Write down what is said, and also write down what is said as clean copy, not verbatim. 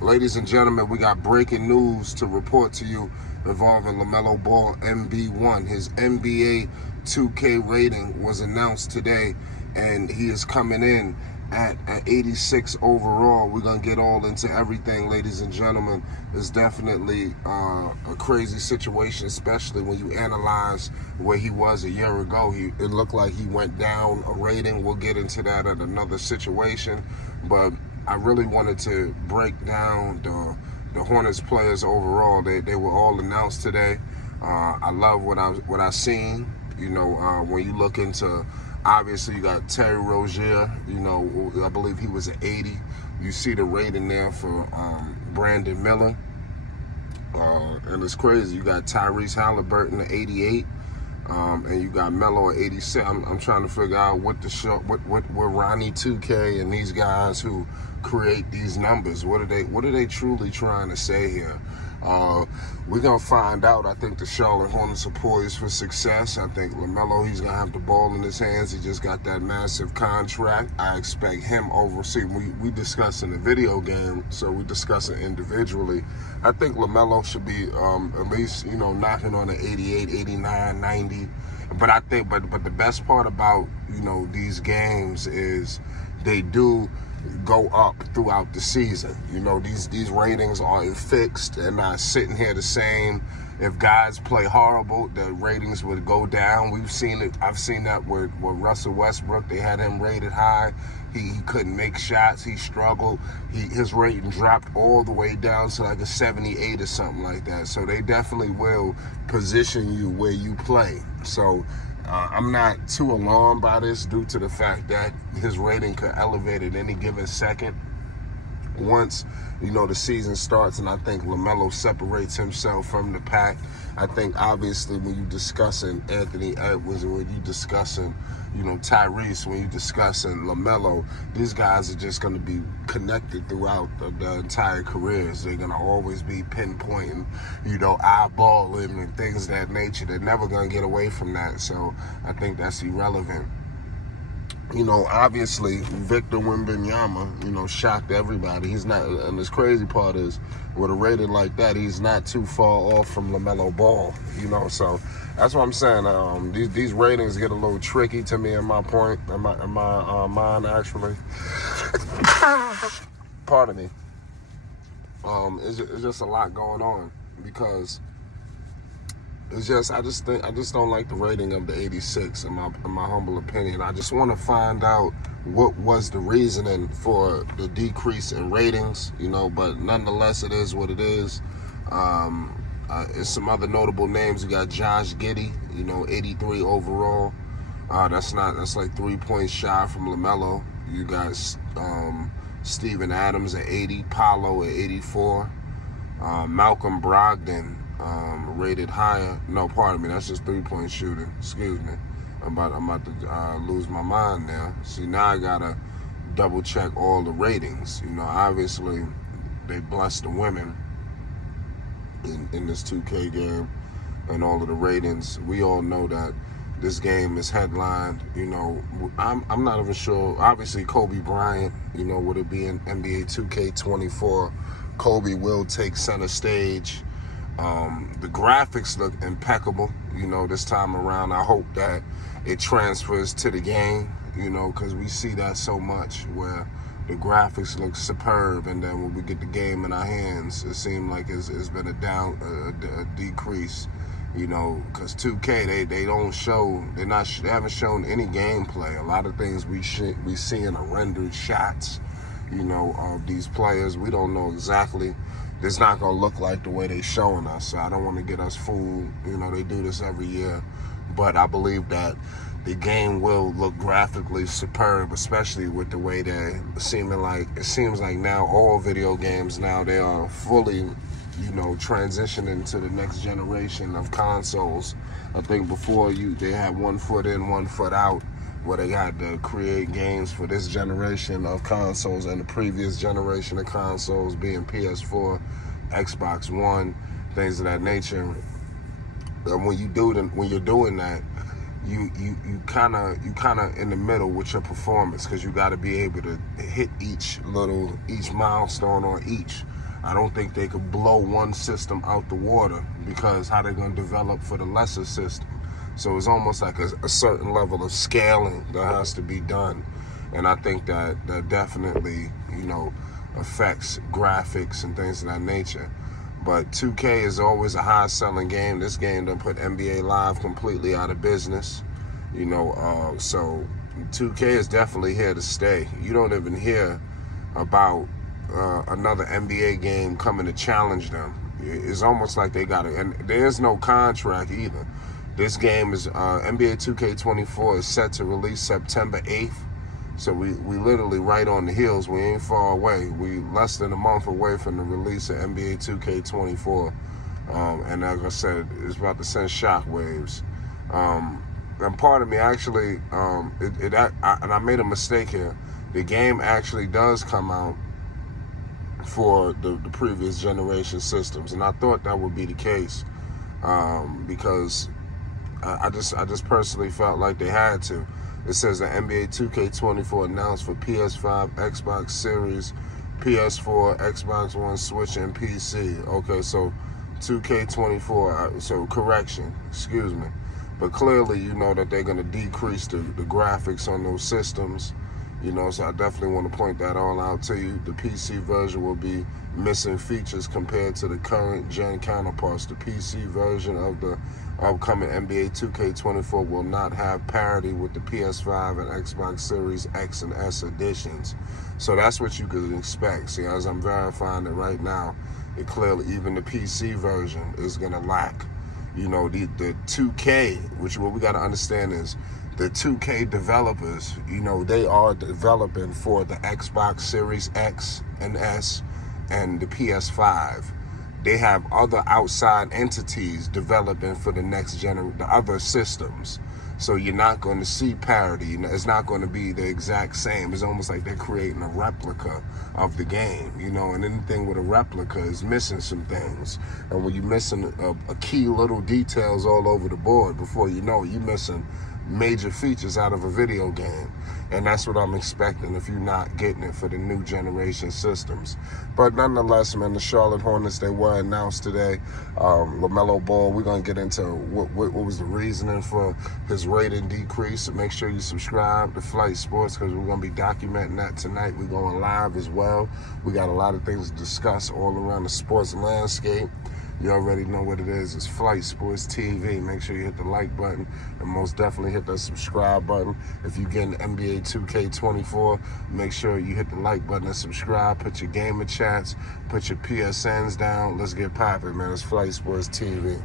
Ladies and gentlemen, we got breaking news to report to you involving Lamelo Ball MB1. His NBA 2K rating was announced today, and he is coming in at 86 overall. We're going to get all into everything, ladies and gentlemen. It's definitely a crazy situation, especially when you analyze where he was a year ago. It looked like he went down a rating. We'll get into that at another situation, but I really wanted to break down the Hornets players overall. They were all announced today. I love what I seen. You know, when you look into, obviously you got Terry Rozier. You know, I believe he was an 80. You see the rating there for Brandon Miller, and it's crazy. You got Tyrese Halliburton at 88. And you got Melo at 86. I'm trying to figure out what Ronnie 2K and these guys who create these numbers, what are they truly trying to say here? We're gonna find out. I think the Charlotte Hornets are poised for success. I think Lamelo, he's gonna have the ball in his hands. He just got that massive contract. I expect him over. See, we discussing the video game, so we discuss it individually. I think Lamelo should be at least, you know, knocking on the 88, 89, 90. But I think, but the best part about, you know, these games is they do go up throughout the season. You know, these ratings aren't fixed. They're not sitting here the same. If guys play horrible, the ratings would go down. We've seen it. I've seen that with Russell Westbrook. They had him rated high. He couldn't make shots. He struggled. His rating dropped all the way down to like a 78 or something like that. So they definitely will position you where you play. So I'm not too alarmed by this due to the fact that his rating could elevate at any given second once, you know, the season starts. And I think Lamelo separates himself from the pack. I think obviously when you're discussing Anthony Edwards, or when you're discussing, you know, Tyrese, when you're discussing Lamelo, these guys are just going to be connected throughout the entire careers. They're going to always be pinpointing, you know, eyeballing and things of that nature. They're never going to get away from that. So I think that's irrelevant. You know, obviously, Victor Wembanyama, you know, shocked everybody. He's not, and this crazy part is, with a rating like that, he's not too far off from LaMelo Ball, you know, so that's what I'm saying. These ratings get a little tricky to me in my mind, actually. Pardon me. It's just a lot going on, because it's just, I just don't like the rating of the 86 in my humble opinion. I just want to find out what was the reasoning for the decrease in ratings, you know, but nonetheless, it is what it is. It's some other notable names. You got Josh Giddey, you know, 83 overall. That's like 3 points shy from LaMelo. You got Steven Adams at 80, Paolo at 84, Malcolm Brogdon rated higher. No, pardon me, that's just 3-point shooting. Excuse me. I'm about to lose my mind now. See, now I gotta double check all the ratings. You know, obviously they bless the women in this 2K game and all of the ratings. We all know that this game is headlined. You know, I'm not even sure. Obviously, Kobe Bryant, you know, would it be in NBA 2K24? Kobe will take center stage. The graphics look impeccable, you know, this time around. I hope that it transfers to the game, you know, because we see that so much where the graphics look superb, and then when we get the game in our hands, it seems like it's been a decrease, you know, because 2K, they haven't shown any gameplay. A lot of things we see in are rendered shots, you know, of these players. We don't know exactly. It's not going to look like the way they're showing us, so I don't want to get us fooled. You know, they do this every year. But I believe that the game will look graphically superb, especially with the way it seems like now all video games now, they are fully, you know, transitioning to the next generation of consoles. I think before they had 1 foot in, 1 foot out, where they had to create games for this generation of consoles and the previous generation of consoles being PS4, Xbox One, things of that nature. And when you're doing that, you kind of in the middle with your performance, because you got to be able to hit each milestone on each. I don't think they could blow one system out the water, because how they're going to develop for the lesser system. So it's almost like a certain level of scaling that has to be done. And I think that definitely, affects graphics and things of that nature. But 2K is always a high-selling game. This game done put NBA Live completely out of business. So 2K is definitely here to stay. You don't even hear about another NBA game coming to challenge them. It's almost like they got it. And there's no contract either. This game is NBA 2K24 is set to release September 8th. So we literally right on the heels. We ain't far away. We less than a month away from the release of NBA 2K24. And like I said, it's about to send shockwaves. And part of me actually, and I made a mistake here. The game actually does come out for the previous generation systems, and I thought that would be the case, because I just personally felt like they had to. It says that NBA 2K24 announced for PS5, Xbox Series, PS4, Xbox One, Switch, and PC. Okay, so 2K24, so correction, excuse me. But clearly, you know that they're going to decrease the graphics on those systems. So I definitely want to point that all out to you. The PC version will be missing features compared to the current gen counterparts. The PC version of the upcoming NBA 2K24 will not have parity with the PS5 and Xbox Series X and S editions. So that's what you could expect. See, as I'm verifying it right now, it clearly, even the PC version is going to lack. The 2K, which what we got to understand is, the 2K developers, they are developing for the Xbox Series X and S and the PS5. They have other outside entities developing for the the other systems. So you're not going to see parity. It's not going to be the exact same. It's almost like they're creating a replica of the game, and anything with a replica is missing some things. And when you're missing a key little details all over the board, before you know it, you're missing major features out of a video game. And that's what I'm expecting if you're not getting it for the new generation systems. But nonetheless, man, the Charlotte Hornets, they were announced today. Lamelo Ball, we're going to get into what was the reasoning for his rating decrease. So make sure you subscribe to Flight Sports, because we're going to be documenting that tonight. We're going live as well. We got a lot of things to discuss all around the sports landscape. You already know what it is. It's Flight Sports TV. Make sure you hit the like button, and most definitely hit that subscribe button. If you're getting NBA 2K24, make sure you hit the like button and subscribe. Put your gamer chats, put your PSNs down. Let's get popping, man. It's Flight Sports TV.